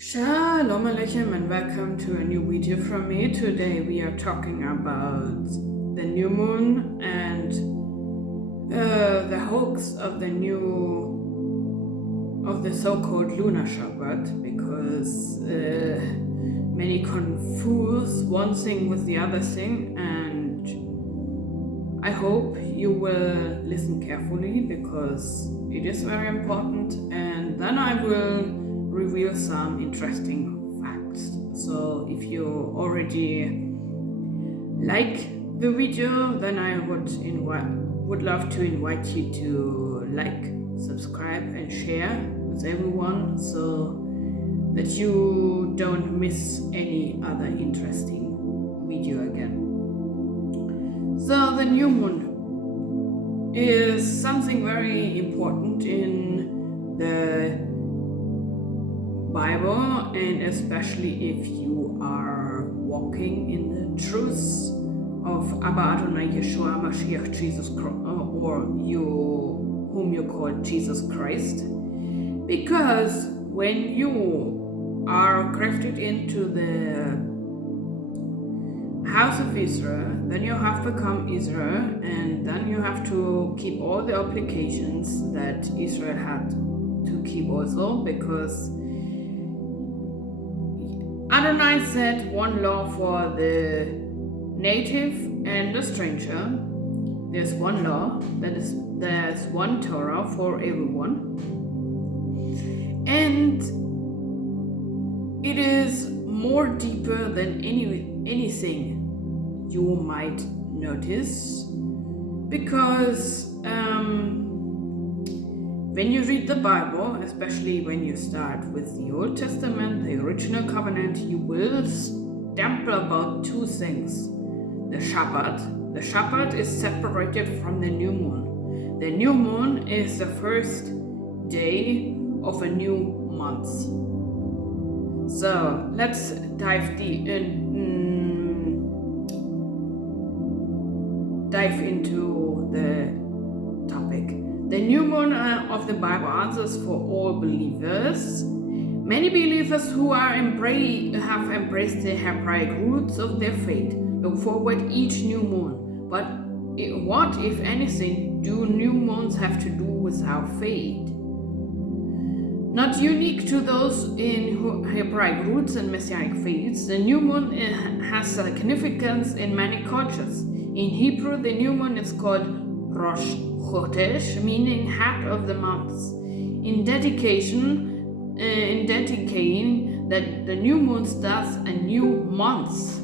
Shalom Aleichem and welcome to a new video from me. Today we are talking about the new moon and the hoax of the so-called Lunar Shabbat, because many confuse one thing with the other thing, and I hope you will listen carefully because it is very important, and then I will reveal some interesting facts. So if you already like the video, then I would love to invite you to like, subscribe and share with everyone so that you don't miss any other interesting video again. So the new moon is something very important in the Bible, and especially if you are walking in the truth of Abba Adonai Yeshua Mashiach Jesus Christ, or whom you call Jesus Christ, because when you are grafted into the house of Israel, then you have become Israel, and then you have to keep all the obligations that Israel had to keep also, because Adonai set one law for the native and the stranger. There's one law, there's one Torah for everyone. And it is more deeper than anything you might notice, because when you read the Bible, especially when you start with the Old Testament, the original covenant, you will stumble about two things. The Shabbat. The Shabbat is separated from the new moon. The new moon is the first day of a new month. So let's dive into the topic. The new moon of the Bible answers for all believers. Many believers who have embraced the Hebraic roots of their faith look forward each new moon. But what, if anything, do new moons have to do with our faith? Not unique to those in Hebraic roots and Messianic faiths, the new moon has significance in many cultures. In Hebrew, the new moon is called Rosh Chodesh, meaning head of the months. In dedicating that the new moon starts a new month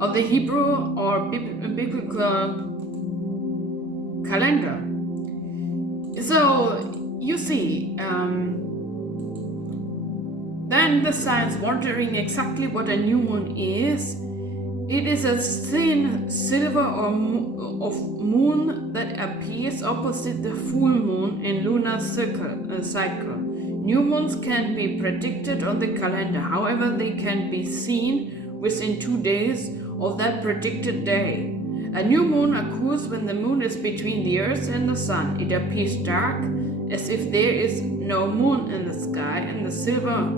of the Hebrew or biblical calendar. So you see, then the science wondering exactly what a new moon is. It is a thin silver of moon that appears opposite the full moon in lunar cycle. New moons can be predicted on the calendar, however they can be seen within 2 days of that predicted day. A new moon occurs when the moon is between the earth and the sun. It appears dark, as if there is no moon in the sky, and the silver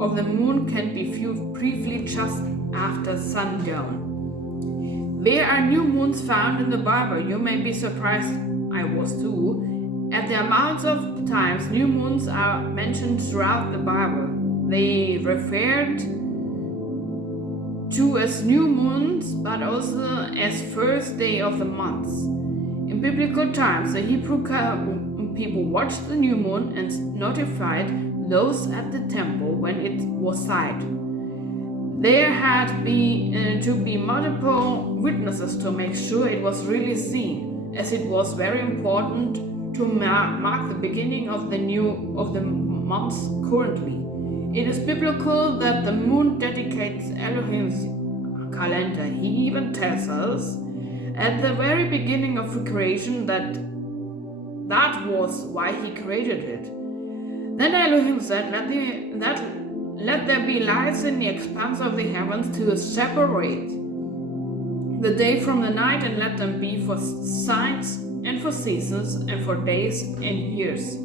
of the moon can be viewed briefly just after sundown. There are new moons found in the Bible. You may be surprised, I was too, at the amounts of times new moons are mentioned throughout the Bible. They referred to as new moons, but also as first day of the months. In biblical times, the Hebrew people watched the new moon and notified those at the temple when it was sighted. There had to be multiple witnesses to make sure it was really seen, as it was very important to mark the beginning of the months currently. It is biblical that the moon dedicates Elohim's calendar. He even tells us at the very beginning of the creation that was why he created it. Then Elohim said, let there be lights in the expanse of the heavens to separate the day from the night, and let them be for signs and for seasons and for days and years.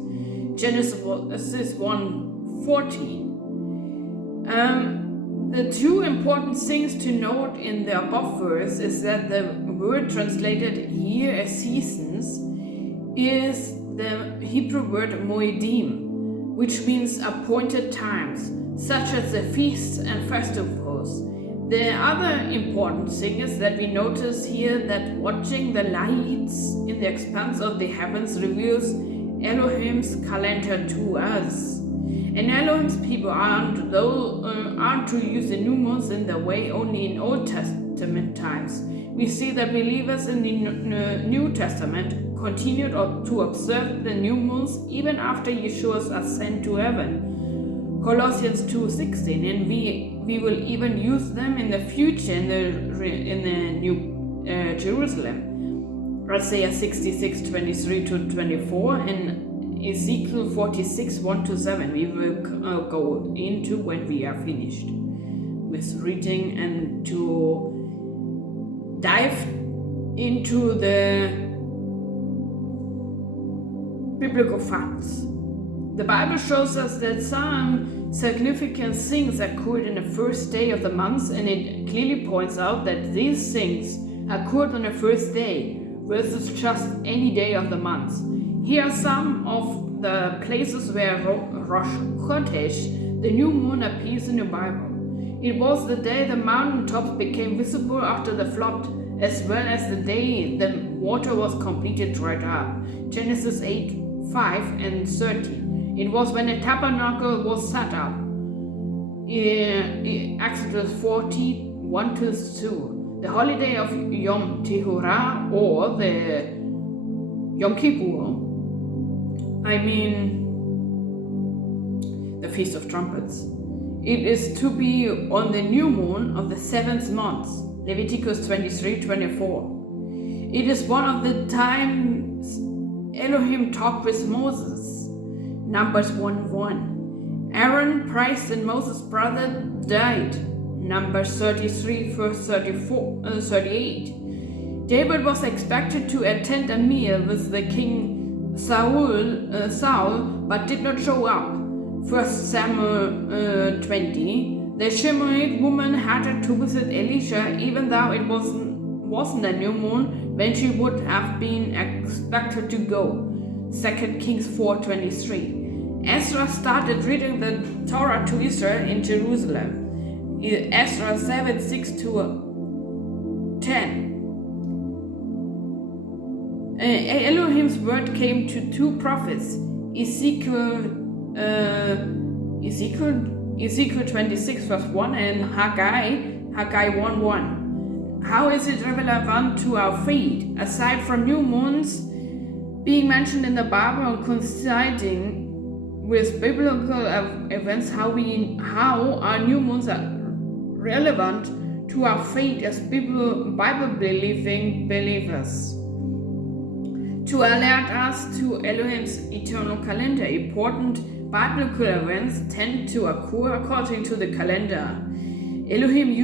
Genesis 1:14. The two important things to note in the above verse is that the word translated here as seasons is the Hebrew word moedim, which means appointed times, such as the feasts and festivals. The other important thing is that we notice here that watching the lights in the expanse of the heavens reveals Elohim's calendar to us. And Elohim's people aren't to use the new moons in the way only in Old Testament times. We see that believers in the New Testament continued to observe the new moons even after Yeshua's ascent to heaven. Colossians 2:16, and we will even use them in the future in the New Jerusalem. Isaiah 66:23-24 and Ezekiel 46:1-7 we will go into when we are finished with reading and to dive into the biblical facts. The Bible shows us that some significant things occurred in the first day of the month, and it clearly points out that these things occurred on the first day versus just any day of the month. Here are some of the places where Rosh Chodesh, the new moon, appears in the Bible. It was the day the mountaintops became visible after the flood, as well as the day the water was completely dried up. Genesis 8:5 and 13. It was when the tabernacle was set up. Exodus 40:1-2. The holiday of Yom Teruah, or the Yom Kippur. The Feast of Trumpets. It is to be on the new moon of the 7th month, Leviticus 23:24. It is one of the times Elohim talked with Moses, Numbers 1:1. Aaron, priest and Moses' brother, died, Numbers 33 verse 38. David was expected to attend a meal with the king Saul, but did not show up. 1 Samuel 20. The Shemite woman had to visit Elisha even though it wasn't a new moon when she would have been expected to go. 2 Kings 4:23. Ezra started reading the Torah to Israel in Jerusalem. Ezra 7:6-10. Elohim's word came to two prophets, Ezekiel 26 verse 1 and Haggai 1:1. How is it relevant to our faith? Aside from new moons being mentioned in the Bible and coinciding with biblical events, how are new moons relevant to our faith as Bible-believing believers? To alert us to Elohim's eternal calendar, important biblical events tend to occur according to the calendar Elohim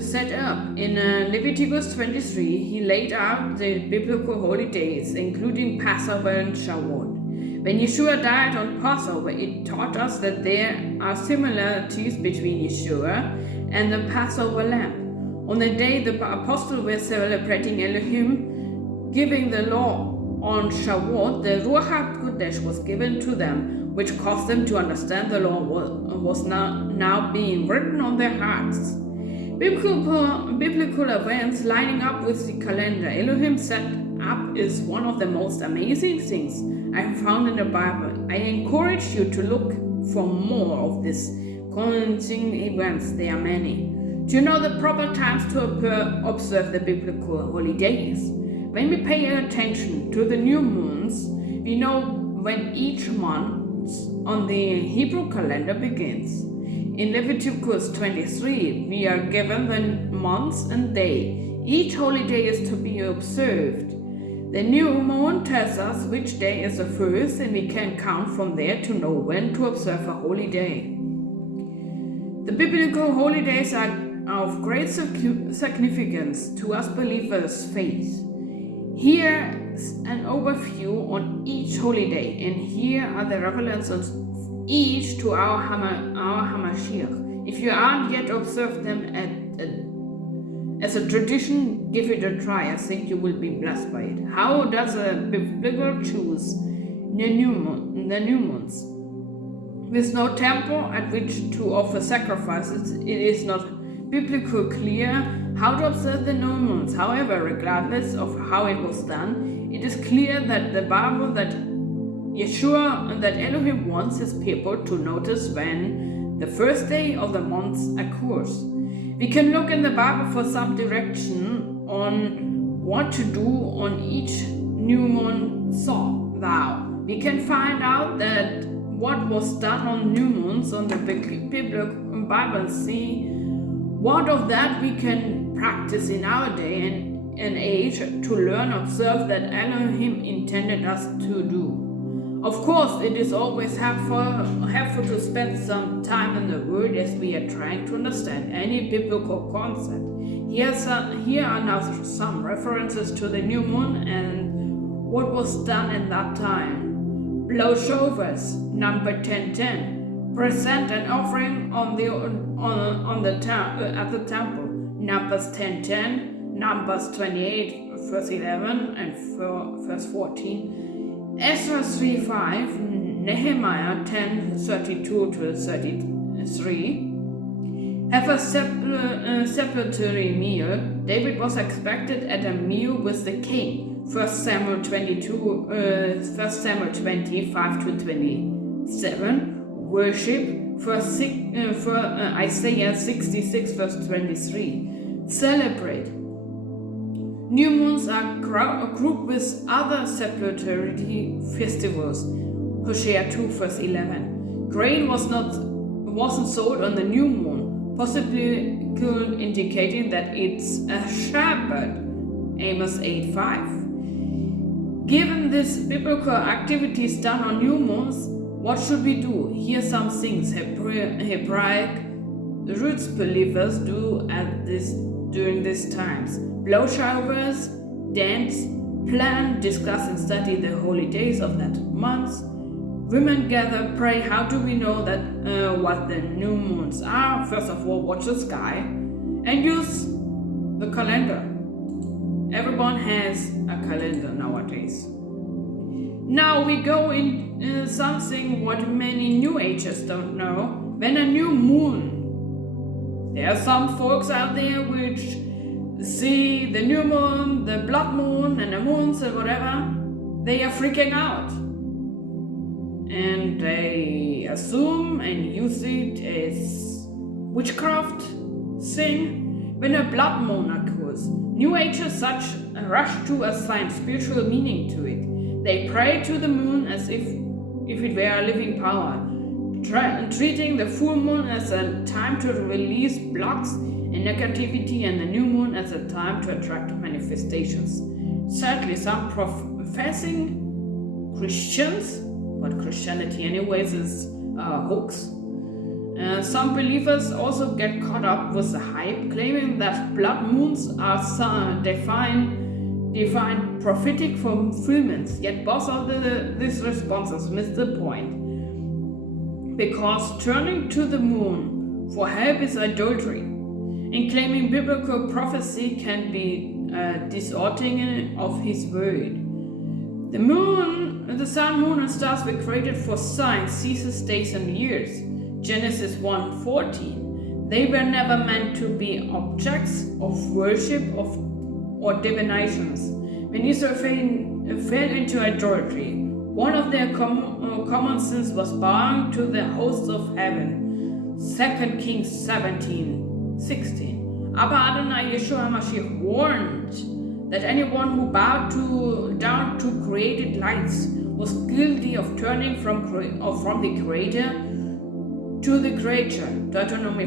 set up. In Leviticus 23, he laid out the biblical holy days, including Passover and Shavuot. When Yeshua died on Passover, it taught us that there are similarities between Yeshua and the Passover lamb. On the day the apostles were celebrating Elohim, giving the law on Shavuot, the Ruach HaKodesh was given to them, which caused them to understand the law was now being written on their hearts. Biblical events lining up with the calendar Elohim set up is one of the most amazing things I have found in the Bible. I encourage you to look for more of these coinciding events. There are many. Do you know the proper times to observe the biblical holy days? When we pay attention to the new moons, we know when each month on the Hebrew calendar begins. In Leviticus 23, we are given the months and day. Each holy day is to be observed. The new moon tells us which day is the first, and we can count from there to know when to observe a holy day. The biblical holy days are of great significance to us believers' faith. Here's an overview on each holy day, and here are the revelations of each to our Hamashiach, If you aren't yet observed them as a tradition, give it a try. I think you will be blessed by it. How does a biblical choose the new moons? With no temple at which to offer sacrifices, it is not biblical clear how to observe the new moons. However, regardless of how it was done, it is clear that the Bible that Yeshua that Elohim wants his people to notice when the first day of the month occurs. We can look in the Bible for some direction on what to do on each new moon thou. We can find out that what was done on new moons on the biblical Bible and see what of that we can practice in our day and age to learn, observe that Elohim intended us to do. Of course, it is always helpful to spend some time in the Word as we are trying to understand any biblical concept. Here are now some references to the new moon and what was done in that time. Blow shofars, number 10:10. Present an offering at the temple. Numbers 10:10. Numbers 28, verse 11 and verse 14. Ezra 3:5, Nehemiah 10:32-33. Have a celebratory meal. David was expected at a meal with the king. 1 Samuel 20:5-27. Worship. Isaiah 66 verse 23. Celebrate. New moons are grouped with other celebratory festivals. Hosea 2 verse 11. Grain wasn't sold on the new moon, possibly indicating that it's a Shabbat. Amos 8:5. Given these biblical activities done on new moons, what should we do? Here are some things Hebraic roots believers do during these times. Blow showers, dance, plan, discuss and study the holy days of that month. Women gather, pray. How do we know that what the new moons are? First of all, watch the sky and use the calendar. Everyone has a calendar nowadays. Now we go in something what many New Agers don't know. When a new moon, there are some folks out there which see the new moon, the blood moon and the moons and whatever, they are freaking out. And they assume and use it as witchcraft thing. When a blood moon occurs, New Agers such rush to assign spiritual meaning to it. They pray to the moon as if it were a living power, treating the full moon as a time to release blocks and negativity and the new moon as a time to attract manifestations. Sadly, some professing Christians, but Christianity anyways is a hoax. Some believers also get caught up with the hype, claiming that blood moons are divine prophetic fulfillments, yet both of these responses miss the point. Because turning to the moon for help is adultery, and claiming biblical prophecy can be distorting of his word. The sun, moon, and stars were created for signs, seasons, days, and years. Genesis 1:14. They were never meant to be objects of worship or divinations. When Israel fell into idolatry, one of their common sins was bowing to the hosts of heaven. 2 Kings 17:16. Abba Adonai Yeshua HaMashiach warned that anyone who bowed down to created lights was guilty of turning from the Creator to the creature. Deuteronomy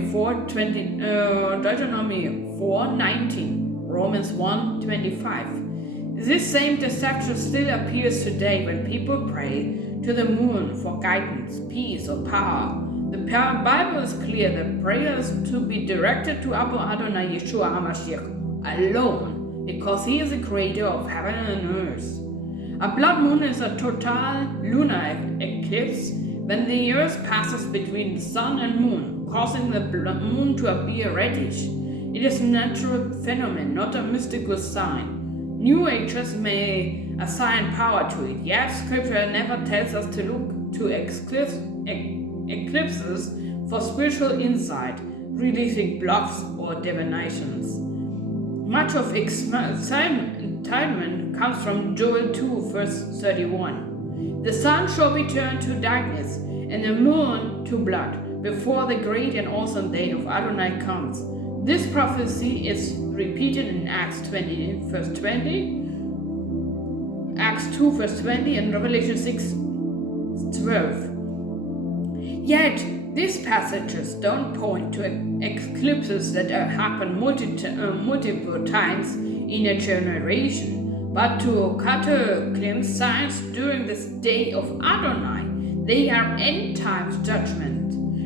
4:19, Romans 1:25. This same deception still appears today when people pray to the moon for guidance, peace, or power. The Bible is clear that prayers to be directed to Abba Adonai Yeshua HaMashiach alone, because he is the creator of heaven and earth. A blood moon is a total lunar eclipse when the earth passes between the sun and moon, causing the moon to appear reddish. It is a natural phenomenon, not a mystical sign. New Agers may assign power to it, yet Scripture never tells us to look to eclipses for spiritual insight, releasing bluffs or divinations. Much of excitement comes from Joel 2, verse 31. The sun shall be turned to darkness, and the moon to blood, before the great and awesome day of Adonai comes. This prophecy is repeated in Acts 20, verse 20, Acts 2, verse 20, and Revelation 6, 12. Yet, these passages don't point to eclipses that happen multiple times in a generation, but to cataclysm signs during this day of Adonai. They are end times judgment.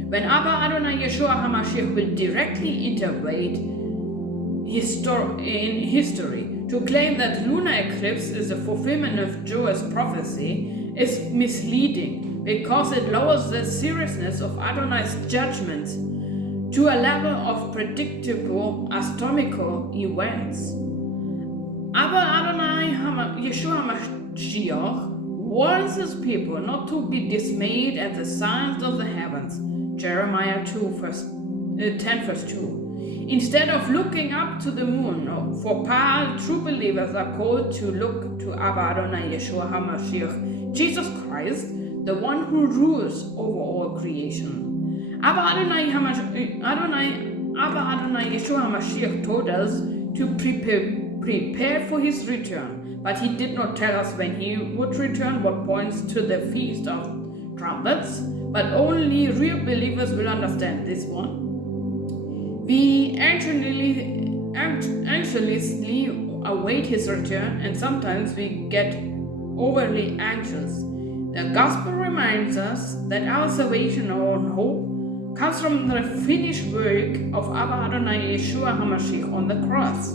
When Abba Adonai Yeshua HaMashiach will directly intervene in history, to claim that lunar eclipse is a fulfillment of Joel's prophecy is misleading, because it lowers the seriousness of Adonai's judgments to a level of predictable astronomical events. Abba Adonai Yeshua HaMashiach warns his people not to be dismayed at the signs of the heavens. Jeremiah 10, verse 2. Instead of looking up to the moon for power, true believers are called to look to Abba Adonai Yeshua HaMashiach, Jesus Christ, the one who rules over all creation. Abba Adonai Yeshua HaMashiach told us to prepare for his return, but he did not tell us when he would return, what points to the Feast of Trumpets, but only real believers will understand this one. We anxiously await his return, and sometimes we get overly anxious. The gospel reminds us that our salvation, our hope, comes from the finished work of Abba Adonai Yeshua HaMashiach on the cross.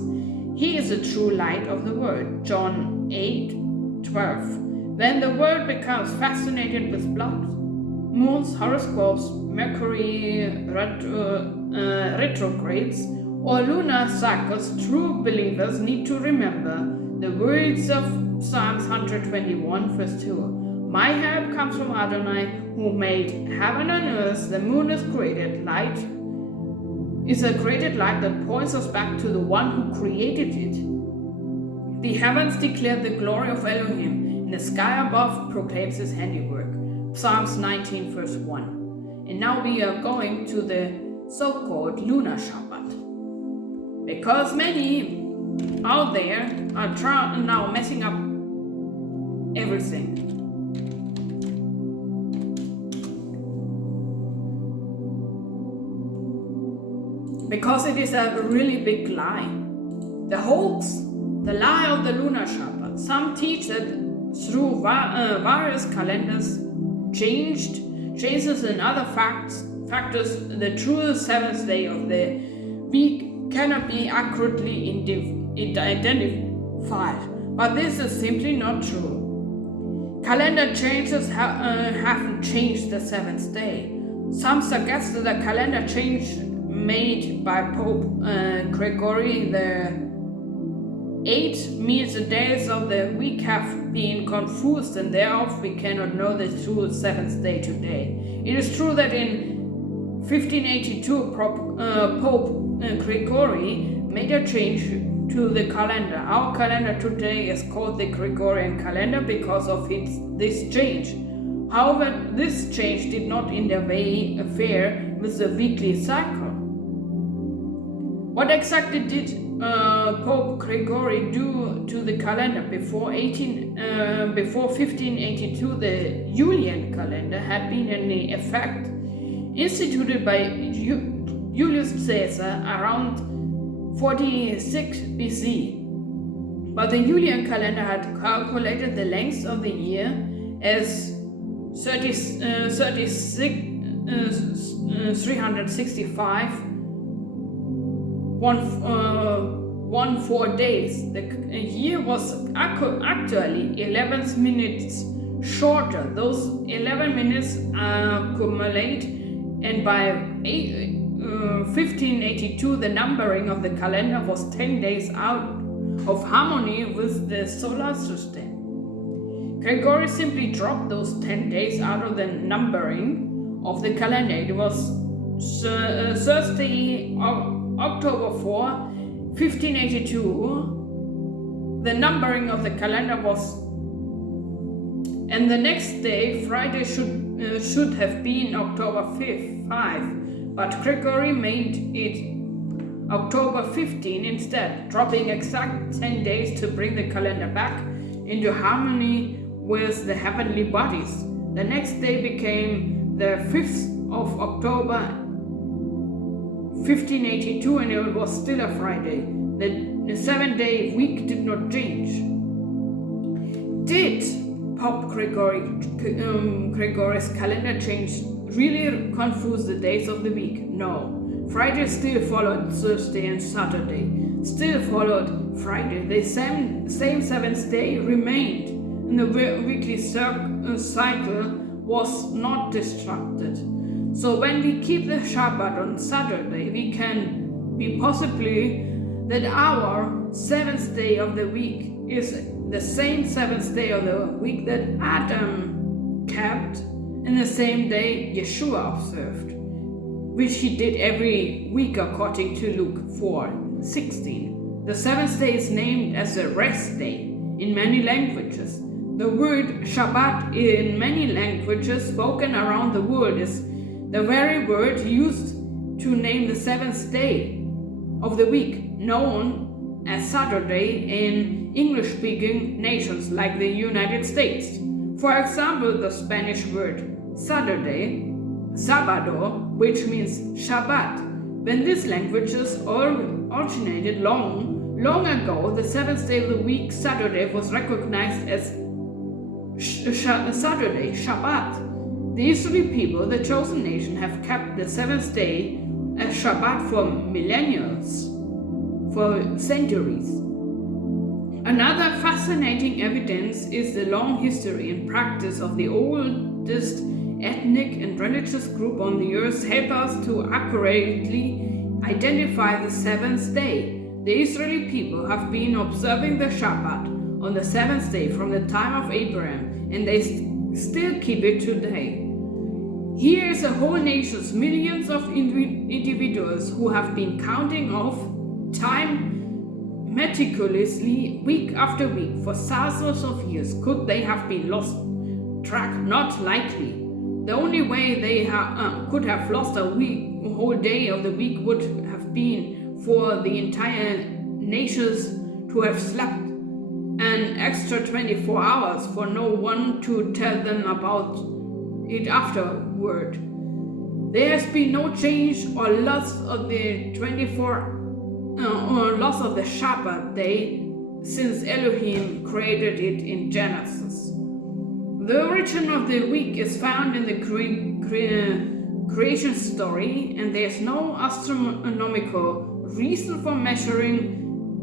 He is the true light of the world. John 8:12. When the world becomes fascinated with blood moons, horoscopes, Mercury retrogrades, or lunar cycles, true believers need to remember the words of Psalms 121, verse 2. My help comes from Adonai, who made heaven and earth. The moon is a created light that points us back to the one who created it. The heavens declare the glory of Elohim, and the sky above proclaims his handiwork. Psalms 19, verse 1. And now we are going to the so-called Lunar Shabbat. Because many out there are now messing up everything. Because it is a really big lie. The hoax, the lie of the Lunar Shabbat. Some teach that through various calendars, changes and other factors, the true seventh day of the week cannot be accurately identified. But this is simply not true. Calendar changes haven't changed the seventh day. Some suggest that the calendar change made by Pope Gregory the 8 means the days of the week have been confused, and thereof we cannot know the true seventh day today. It is true that in 1582 Pope Gregory made a change to the calendar. Our calendar today is called the Gregorian calendar because of this change. However, this change did not interfere with the weekly cycle. What exactly did Pope Gregory do to the calendar before 1582? The Julian calendar had been in effect, instituted by Julius Caesar around 46 BC. But the Julian calendar had calculated the length of the year as 365 4 days. The year was actually 11 minutes shorter. Those 11 minutes accumulate, and by 1582 the numbering of the calendar was 10 days out of harmony with the solar system. Gregory simply dropped those 10 days out of the numbering of the calendar. It was Thursday, October 4, 1582. The numbering of the calendar was, and the next day, Friday, should have been October 5, but Gregory made it October 15 instead, dropping exact 10 days to bring the calendar back into harmony with the heavenly bodies. The next day became the 5th of October 1582, and it was still a Friday. The 7-day week did not change. Did Pope Gregory's calendar change really confuse the days of the week? No. Friday still followed Thursday, and Saturday still followed Friday. The same 7th day remained, and the weekly cycle was not disrupted. So when we keep the Shabbat on Saturday, we can be possibly that our 7th day of the week is the same 7th day of the week that Adam kept, and the same day Yeshua observed, which he did every week according to Luke 4:16. The 7th day is named as a rest day in many languages. The word Shabbat in many languages spoken around the world is the very word used to name the 7th day of the week, known as Saturday in English-speaking nations like the United States. For example, the Spanish word Saturday, Sábado, which means Shabbat. When these languages originated long ago, the 7th day of the week, Saturday, was recognized as Saturday, Shabbat. The Israeli people, the chosen nation, have kept the 7th day as Shabbat for millennials, for centuries. Another fascinating evidence is the long history and practice of the oldest ethnic and religious group on the earth help us to accurately identify the 7th day. The Israeli people have been observing the Shabbat on the 7th day from the time of Abraham, and they still keep it today. Here is a whole nation's millions of individuals who have been counting off time meticulously week after week for thousands of years. Could they have been lost track? Not likely. The only way they could have lost a whole day of the week would have been for the entire nations to have slept an extra 24 hours for no one to tell them about it afterward. There has been no change or loss of the 24 or loss of the Shabbat day since Elohim created it in Genesis. The origin of the week is found in the creation story, and there is no astronomical reason for measuring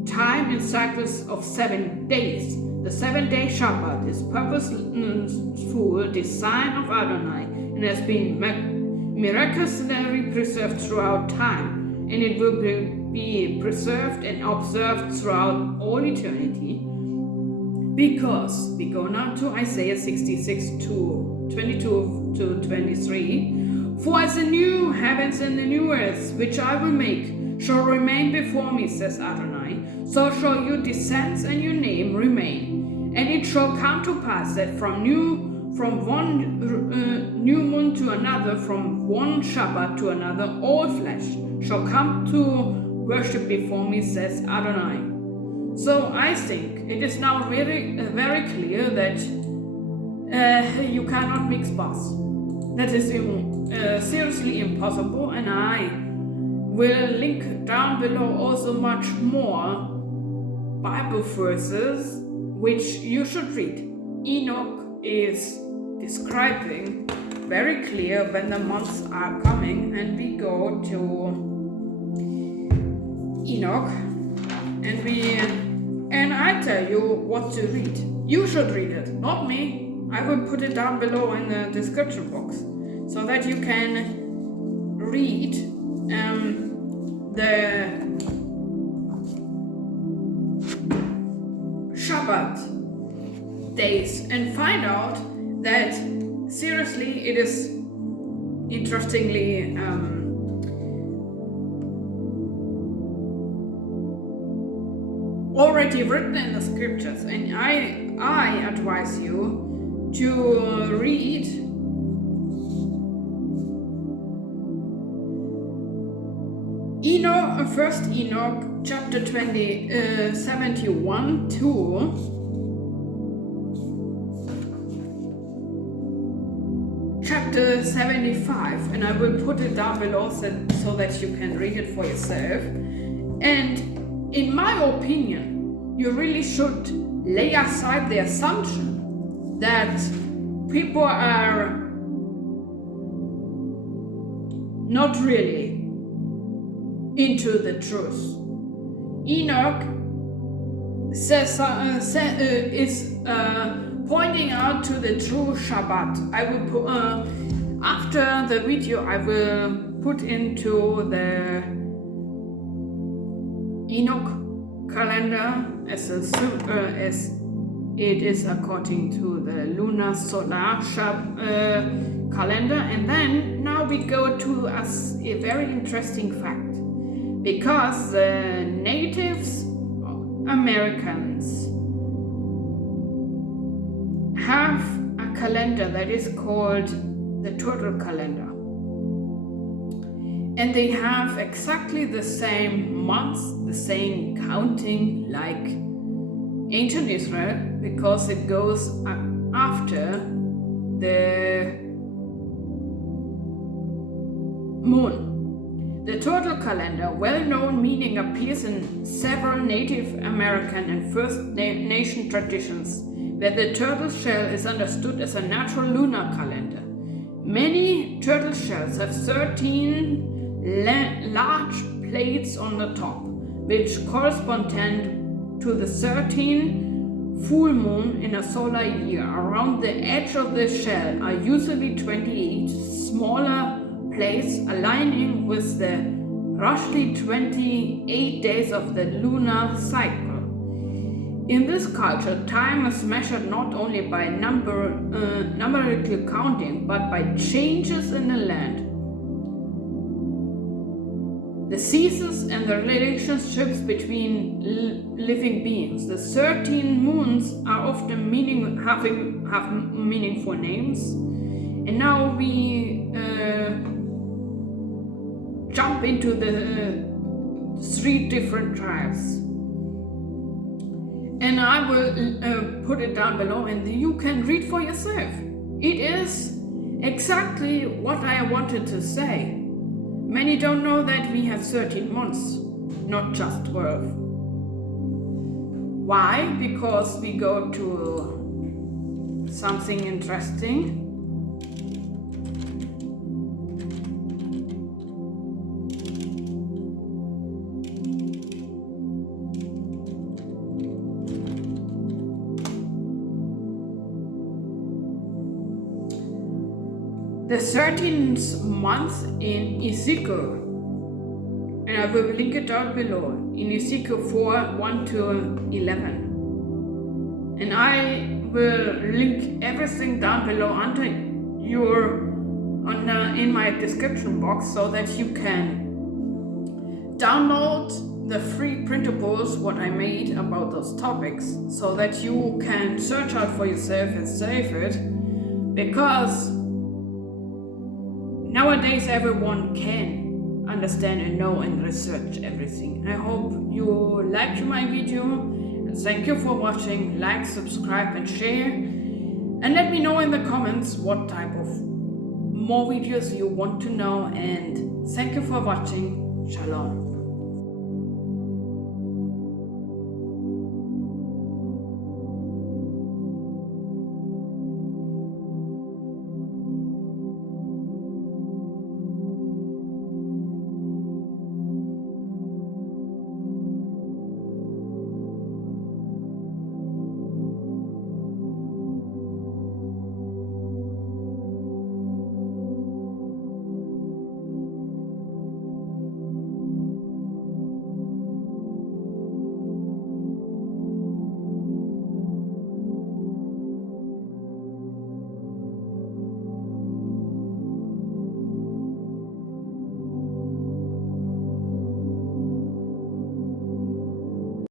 time in cycles of 7 days. The 7-day Shabbat is purposeful design of Adonai and has been miraculously preserved throughout time, and it will be preserved and observed throughout all eternity. Because we go now to Isaiah 66:22-23. For as the new heavens and the new earth, which I will make, shall remain before me, says Adonai, so shall your descents and your name remain. And it shall come to pass that from one new moon to another, from one Shabbat to another, all flesh shall come to worship before me, says Adonai. So I think it is now very clear that you cannot mix both. That is seriously impossible, and I will link down below also much more Bible verses which you should read. Enoch is describing very clear when the months are coming, and we go to Enoch and I tell you what to read. You should read it, not me. I will put it down below in the description box so that you can read the Shabbat days and find out that seriously it is interestingly already written in the scriptures, and I advise you to read First Enoch chapter 71 to chapter 75, and I will put it down below so that you can read it for yourself. And in my opinion, you really should lay aside the assumption that people are not really into the truth. Enoch is pointing out to the true Shabbat. I will put, after the video, I will put into the Enoch calendar as it is according to the Lunar Shabbat calendar. And then now we go to a very interesting fact, because the natives Americans have a calendar that is called the turtle calendar. And they have exactly the same months, the same counting like ancient Israel, because it goes after the moon. The turtle calendar, well known meaning, appears in several Native American and First Nation traditions, where the turtle shell is understood as a natural lunar calendar. Many turtle shells have 13 large plates on the top, which correspond to the 13 full moon in a solar year. Around the edge of the shell are usually 28 smaller plates aligning with the roughly 28 days of the lunar cycle. In this culture, time is measured not only by numerical counting, but by changes in the land, the seasons, and the relationships between living beings. The 13 moons are often have meaningful names. And now we jump into the 3 different tribes. And I will put it down below and you can read for yourself. It is exactly what I wanted to say. Many don't know that we have 13 months, not just 12. Why? Because we go to something interesting. The 13th month in Ezekiel, and I will link it down below, in Ezekiel 4, 1 to 11. And I will link everything down below in my description box, so that you can download the free printables what I made about those topics, so that you can search out for yourself and save it, because nowadays everyone can understand and know and research everything. I hope you liked my video. Thank you for watching. Like, subscribe and share. And let me know in the comments what type of more videos you want to know. And thank you for watching. Shalom.